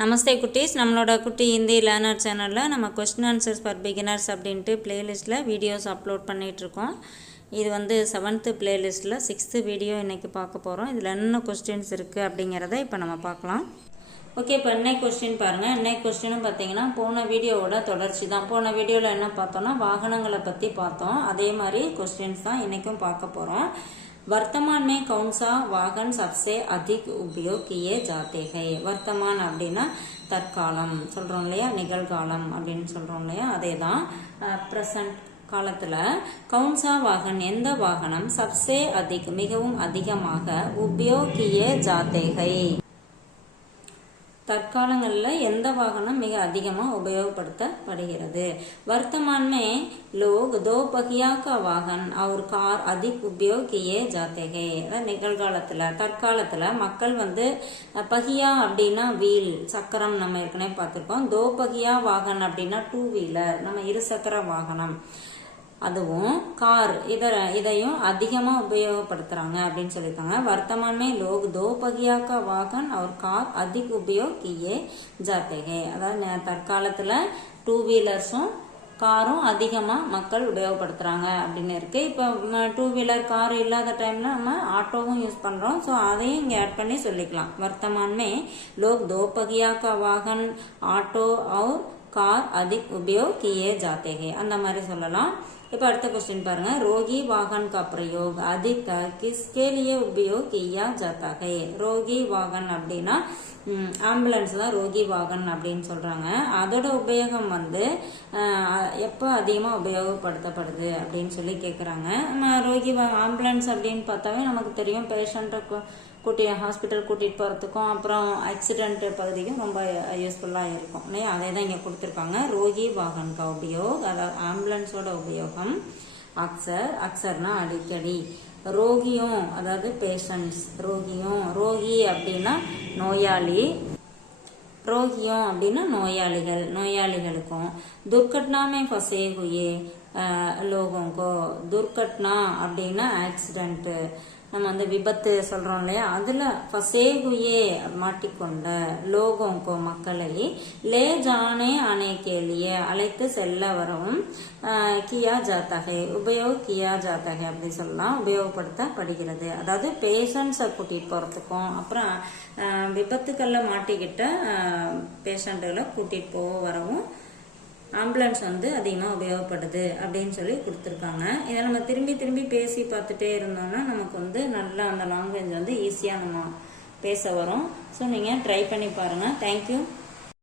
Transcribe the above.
நமஸ்தே குட்டீஸ். நம்மளோட குட்டி இந்தி லேர்னர் சேனலில் நம்ம கொஸ்டின் ஆன்சர்ஸ் ஃபார் பிகினர்ஸ் அப்படின்ட்டு பிளேலிஸ்ட்டில் வீடியோஸ் அப்லோட் பண்ணிகிட்ருக்கோம் இது வந்து செவன்த்து பிளேலிஸ்ட்டில் சிக்ஸ்த்து வீடியோ இன்றைக்கி பார்க்க போகிறோம் இதில் என்ன கொஸ்டின்ஸ் இருக்குது அப்படிங்கிறத இப்போ நம்ம பார்க்கலாம். ஓகே இப்போ இன்னைக்கு கொஸ்டின் பாருங்கள் இன்னைக்கு கொஸ்டினும் பார்த்தீங்கன்னா போன வீடியோவோட தொடர்ச்சி தான். போன வீடியோவில் என்ன பார்த்தோம்னா வாகனங்களை பற்றி பார்த்தோம். அதே மாதிரி கொஸ்டின்ஸ் தான் இன்றைக்கும் பார்க்க போகிறோம் वर्तमान में कौन सा वाहन सबसे अधिक उपयोग किए जाते हैं வர்த்தமான் அப்படின்னா தற்காலம் சொல்கிறோம் இல்லையா நிகழ்காலம் அப்படின்னு சொல்கிறோம் இல்லையா அதே தான் ப்ரெசன்ட் காலத்தில் கவுன்சா வாகன் எந்த வாகனம் சப்சே அதிக் மிகவும் அதிகமாக உபயோகிய ஜாத்தேகை தற்காலங்களில் எந்த வாகனம் மிக அதிகமாக உபயோகப்படுத்தப்படுகிறது वर्तमान में लोग दो पहिया का वाहन और कार अधिक उपयोग किए जाते हैं அதாவது நிகழ்காலத்தில் தற்காலத்தில் மக்கள் வந்து அஹ், பகியா அப்படின்னா வீல் சக்கரம் நம்ம ஏற்கனவே பார்த்துருக்கோம் தோ பகியா வாகன் அப்படின்னா டூ வீலர் நம்ம இருசக்கர வாகனம் அதுவும் கார் இத இதையும் அதிகமாக உபயோகப்படுத்துகிறாங்க அப்படின்னு சொல்லியிருக்காங்க வர்த்தமானமே லோக் தோ பகியா கா வாகன் और கார் அதிக உபயோக் கியே ஜாத்தே ஹே அதாவது ந- தற்காலத்தில் டூ வீலர்ஸும் காரும் அதிகமாக மக்கள் உபயோகப்படுத்துகிறாங்க அப்படின்னு இருக்கு இப்போ டூ வீலர் கார் இல்லாத டைமில் நம்ம ஆட்டோவும் யூஸ் பண்ணுறோம் ஸோ அதையும் இங்கே ஆட் பண்ணி சொல்லிக்கலாம் வர்த்தமானமே லோக் दो पहिया का वाहन ஆட்டோ और கார் அதிக் உபயோக் கியே ஜாத்தேகே அந்த மாதிரி சொல்லலாம். இப்போ அடுத்த கொஸ்டின் பாருங்க. ரோகி வாகன் கா பிரயோக் அதிக கிஸ்கே லியே உபயோக் கியா ஜாத்தாகே ரோகி வாகன் அப்படின்னா ஆம்புலன்ஸ் தான் ரோகி வாகன் அப்படின்னு சொல்கிறாங்க அதோட உபயோகம் வந்து எப்போ அதிகமாக உபயோகப்படுத்தப்படுது அப்படின்னு சொல்லி கேட்குறாங்க ரோகி வா ஆம்புலன்ஸ் அப்படின்னு பார்த்தாவே நமக்கு தெரியும். பேஷண்ட்டை கூட்டி ஹாஸ்பிட்டல் கூட்டிகிட்டு போகிறதுக்கும் அப்புறம் ஆக்சிடென்ட் பகுதிக்கும் ரொம்ப யூஸ்ஃபுல்லாக இருக்கும். இல்லையா? அதே தான் இங்கே கொடுத்துருக்காங்க. ரோகி வாகன் கா உபயோக் அதாவது ஆம்புலன்ஸோட உபயோகம். அக்சர் அக்சர்னா அடிக்கடி. ரோகியும் அதாவது பேஷண்ட்ஸ் ரோகியும் ரோகி அப்படின்னா நோயாளி ரோகியம் அப்படின்னா நோயாளிகள் நோயாளிகளுக்கும். துர்கட்னாமே ஃபசே ஹுயே லோகோங்கோ துர்கட்னா அப்படின்னா ஆக்சிடென்ட்டு நம்ம வந்து விபத்து சொல்கிறோம் இல்லையா? அதில் ஃபசே மாட்டிக்கொண்ட லோகோங்கோ மக்களை லே ஜானே அணை கேளிய அழைத்து செல்ல வரவும் கியா ஜாத்தகை உபயோக கியா ஜாத்தகை அப்படி சொல்லலாம். உபயோகப்படுத்தப்படுகிறது. அதாவது பேஷண்ட்ஸை கூட்டிகிட்டு போகிறதுக்கும் அப்புறம் விபத்துக்களில் விபத்துக்கள்ல மாட்டிக்கிட்ட பேஷண்ட்டுகளை கூட்டிட்டு போக வரவும் ஆம்புலன்ஸ் வந்து அதிகமாக உபயோகப்படுது அப்படின்னு சொல்லி கொடுத்துருக்காங்க. இதை நம்ம திரும்பி திரும்பி பேசி பார்த்துட்டே இருந்தோம்னா நமக்கு வந்து நல்லா அந்த லாங்குவேஜ் வந்து ஈஸியாக நம்ம பேச வரும். ஸோ நீங்கள் ட்ரை பண்ணி பாருங்கள் தேங்க்யூ